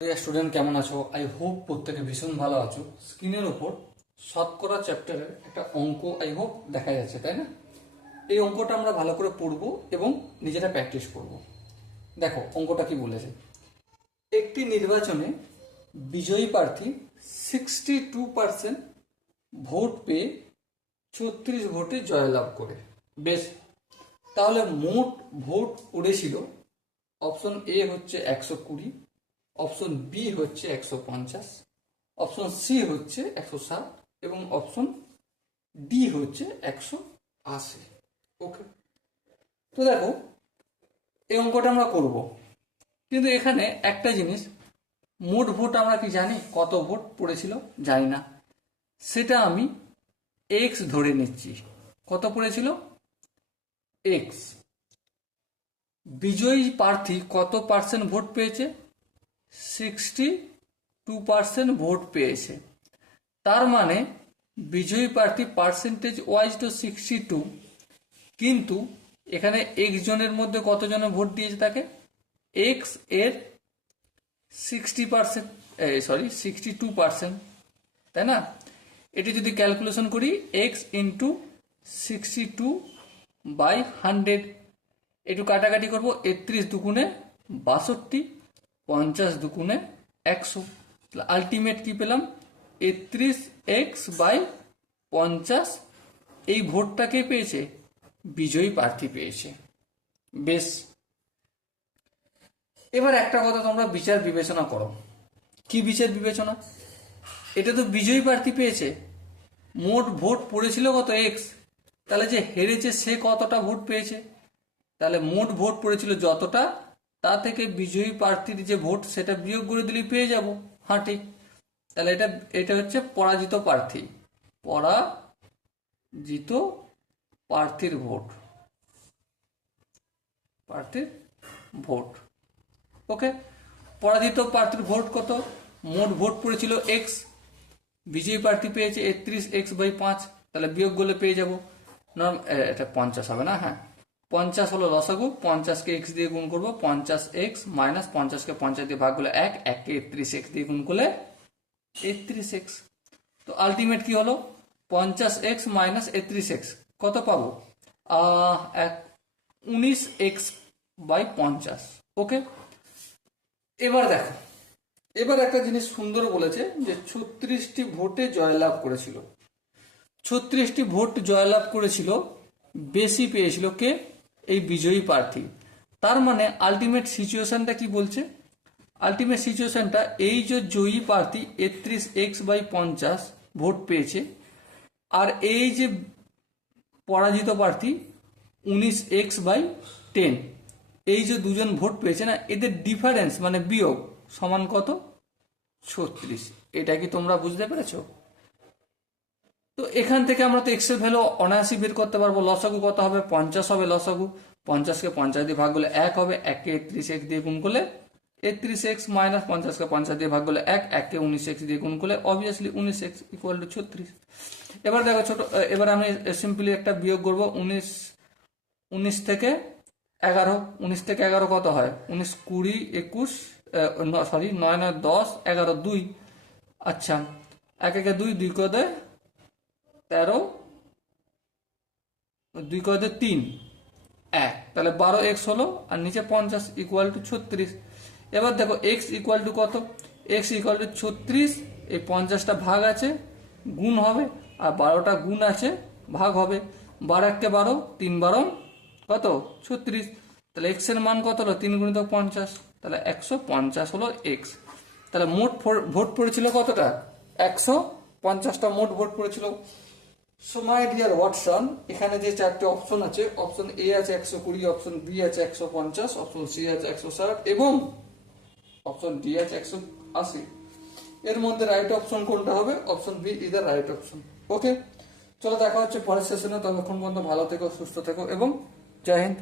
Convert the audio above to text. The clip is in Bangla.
স্টুডেন্ট কেমন আছো? আই হোপ প্রত্যেকে ভীষণ ভালো আছো। স্ক্রিনের ওপর শতকরা চ্যাপ্টারের একটা অঙ্ক আই হোপ দেখা যাচ্ছে, তাই না? এই অঙ্কটা আমরা ভালো করে পড়বো এবং নিজেরা প্র্যাকটিস করব। দেখো অঙ্কটা কি বলেছে। একটি নির্বাচনে বিজয়ী প্রার্থী 62% ভোট পেয়ে 36 ভোটে জয়লাভ করে। বেশ, তাহলে মোট ভোট পড়েছিল। অপশন এ হচ্ছে 120, অপশন বি হচ্ছে 150, অপশন সি হচ্ছে 160 এবং অপশন ডি হচ্ছে 180। ওকে, তো দেখো এই অঙ্কটা আমরা করব, কিন্তু এখানে একটা জিনিস, মোট ভোট আমরা কি জানি? কত ভোট পড়েছিল জানি না, সেটা আমি এক্স ধরে নিচ্ছি। কত পড়েছিল? এক্স। বিজয়ী প্রার্থী কত পার্সেন্ট ভোট পেয়েছে? 62% ভোট পেয়েছে। তার মানে বিজয়ী প্রার্থী পার্সেন্টেজ ওয়াইজ তো 62, কিন্তু এখানে এক্স জনের মধ্যে কতজনের ভোট দিয়েছে তাকে? এক্স এর 60%, 62%, তাই না? এটি যদি ক্যালকুলেশন করি, এক্স ইন্টু 62/100, একটু কাটাকাটি করবো। 31 দুগুণে 62, 50 দুগুণে 100, আলটিমেট কি পেলাম? 31x/50। এই ভোটটাকে পেয়েছে বিজয়ী প্রার্থী পেয়েছে। বেশ, এবার একটা কথা তোমরা বিচার বিবেচনা করো। কি বিচার বিবেচনা? এটা তো বিজয়ী প্রার্থী পেয়েছে, মোট ভোট পড়েছিল কত? এক্স। তাহলে যে হেরেছে সে কতটা ভোট পেয়েছে? তাহলে মোট ভোট পড়েছিল যতটা, তা থেকে বিজয়ী প্রার্থীর যে ভোট সেটা বিয়োগ করে দিলেই পেয়ে যাব। হ্যাঁ ঠিক। তাহলে এটা এটা হচ্ছে পরাজিত প্রার্থী, পরাজিত প্রার্থীর ভোট, প্রার্থীর ভোট। ওকে, পরাজিত প্রার্থীর ভোট কত? মোট ভোট পড়েছিল এক্স, বিজয়ী প্রার্থী পেয়েছে 31x/5, তাহলে বিয়োগ করলে পেয়ে যাব এটা 50 হবে না? হ্যাঁ, 50 হলো লসাগু। 50কে এক্স দিয়ে গুণ করবো, 50x মাইনাস 50কে 50 দিয়ে ভাগ করলে 1, 1কে 31x দিয়ে গুণ করলে 31x। তো আলটিমেট কি হলো? 50x মাইনাস 31x কত পাবো? 19x/50। ওকে, এবার দেখো, এবার একটা জিনিস সুন্দর বলেছে যে 36টি ভোটে জয়লাভ করেছিল। 36টি ভোট জয়লাভ করেছিল, বেশি পেয়েছিল কে? এই বিজয়ী প্রার্থী। তার মানে আলটিমেট সিচুয়েশনটা কি বলছে? আলটিমেট সিচুয়েশনটা এই যে জয়ী প্রার্থী 31x/50 ভোট পেয়েছে, আর এই যে পরাজিত প্রার্থী 19x/10, এই যে দুজন ভোট পেয়েছে না, এদের ডিফারেন্স মানে বিয়োগ সমান কত? 36। এটা কি তোমরা বুঝতে পেরেছো? তো এখান থেকে আমরা তো এক্স এর ভ্যালু অনায়াসই বের করতে পারবো। লসাগু কত হবে? 50 হবে লসাগু। 50কে 50 দিয়ে ভাগ করলে 1 হবে, 1কে 31x দিয়ে গুণ করলে 31x মাইনাস 50কে 50 দিয়ে ভাগ করলে 1, 1কে 19x দিয়ে গুণ করলে অবভিয়াসলি 19x ইকুয়াল টু 36। এবার দেখো ছোট, এবার আমি সিম্পলি একটা বিয়োগ করবো। 19 থেকে 11, 19 থেকে 11 কত হয়? 19, 20, 21, 9, 9, 10, 11, 2। আচ্ছা, 1 1 2, 2 ক 13, 2 ক 3, 1, তাহলে 12x হলো, আর নিচে 50 ইকুয়াল টু 36। এবার দেখো এক্স ইকুয়াল টু কত? X equal to 36। এই 50টা ভাগ আছে, গুণ হবে, আর 12টা গুণ আছে, ভাগ হবে। 12 1 12, 3 12 কত? 36। তাহলে এক্স এর মান কত হলো? 3 × 50, তাহলে 150 হলো এক্স। তাহলে মোট ভোট পড়েছিল কতটা? 150টা মোট ভোট পড়েছিল। সো মাই ডিয়ার ওয়াটসন, এখানে যে চারটে অপশন আছে, অপশন এ আছে 120, অপশন বি আছে 150, অপশন সি আছে 160 এবং অপশন ডি আছে 180। এর মধ্যে রাইট অপশন কোনটা হবে? Option B is the right option. Okay, চলো দেখা হচ্ছে পরের সেশনে। ততক্ষণ পর্যন্ত ভালো থেকো, সুস্থ থেকো এবং জয় হিন্দ।